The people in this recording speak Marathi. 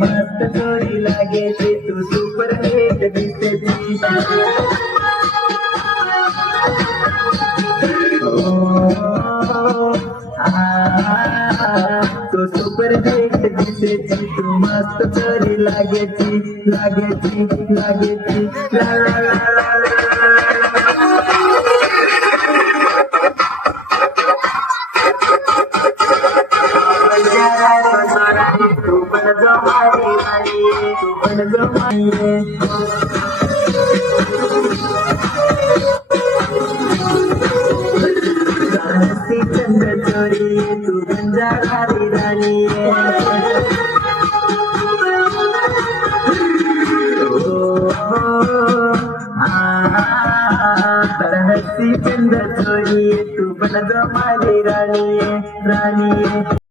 मस्त जोडी लागे ते तू सुपर हिट दिसते तू सुपर हिट दिसते तू मस्त जोडी लागे ला ला ला ला तू पण जमाई चंद चोरी तू गंजा घाली राणी हसी चंद चोरी तू पण जमाली राणी